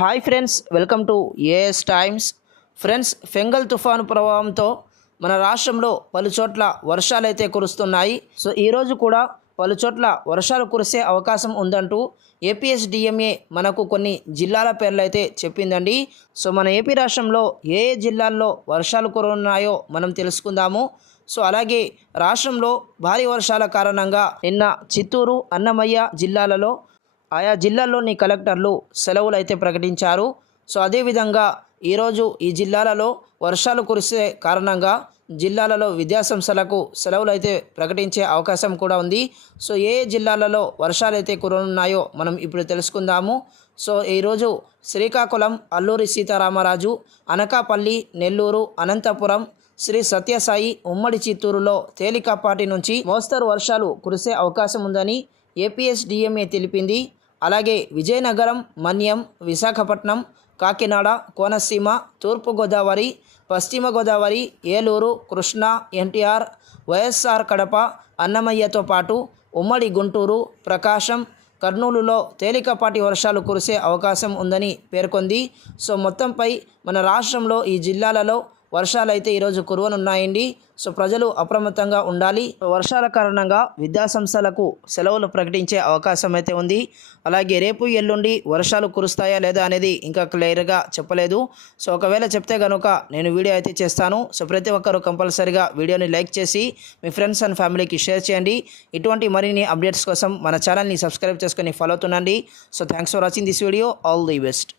Hi friends welcome to A S times friends Fengal తుఫాను ప్రభావంతో మన రాష్ట్రంలో పలు చోట్ల వర్షాలైతే కురుస్తున్నాయి. సో ఈరోజు కూడా పలు చోట్ల వర్షాలు కురిసే అవకాశం ఉందంటూ ఏపీఎస్డిఎంఏ మనకు కొన్ని జిల్లాల పేర్లు అయితే చెప్పిందండి. సో మన ఏపీ రాష్ట్రంలో ఏ ఏ జిల్లాల్లో వర్షాలు కురున్నాయో మనం తెలుసుకుందాము. సో అలాగే రాష్ట్రంలో భారీ వర్షాల కారణంగా నిన్న చిత్తూరు అన్నమయ్య జిల్లాలలో ఆయా జిల్లాల్లోని కలెక్టర్లు సెలవులు అయితే ప్రకటించారు. సో అదేవిధంగా ఈరోజు ఈ జిల్లాలలో వర్షాలు కురిసే కారణంగా జిల్లాలలో విద్యాసంస్థలకు సెలవులు అయితే ప్రకటించే అవకాశం కూడా ఉంది. సో ఏ జిల్లాలలో వర్షాలు అయితే కురనున్నాయో మనం ఇప్పుడు తెలుసుకుందాము. సో ఈరోజు శ్రీకాకుళం అల్లూరి సీతారామరాజు అనకాపల్లి నెల్లూరు అనంతపురం శ్రీ సత్యసాయి ఉమ్మడి చిత్తూరులో తేలికపాటి నుంచి మోస్తరు వర్షాలు కురిసే అవకాశం ఉందని ఏపీఎస్డిఎంఏ తెలిపింది. అలాగే విజయనగరం మన్యం విశాఖపట్నం కాకినాడ కోనసీమ తూర్పుగోదావరి పశ్చిమ గోదావరి ఏలూరు కృష్ణా ఎన్టీఆర్ వైఎస్ఆర్ కడప అన్నమయ్యతో పాటు ఉమ్మడి గుంటూరు ప్రకాశం కర్నూలులో తేలికపాటి వర్షాలు కురిసే అవకాశం ఉందని పేర్కొంది. సో మొత్తంపై మన రాష్ట్రంలో ఈ జిల్లాలలో వర్షాలు అయితే ఈరోజు కురవనున్నాయండి. సో ప్రజలు అప్రమత్తంగా ఉండాలి. వర్షాల కారణంగా విద్యాసంస్థలకు సెలవులు ప్రకటించే అవకాశం అయితే ఉంది. అలాగే రేపు ఎల్లుండి వర్షాలు కురుస్తాయా లేదా అనేది ఇంకా క్లియర్గా చెప్పలేదు. సో ఒకవేళ చెప్తే కనుక నేను వీడియో అయితే చేస్తాను. సో ప్రతి ఒక్కరూ కంపల్సరిగా వీడియోని లైక్ చేసి మీ ఫ్రెండ్స్ అండ్ ఫ్యామిలీకి షేర్ చేయండి. ఇటువంటి మరిన్ని అప్డేట్స్ కోసం మన ఛానల్ని సబ్స్క్రైబ్ చేసుకొని follow అవుతుండండి. So thanks for watching this video. All the best.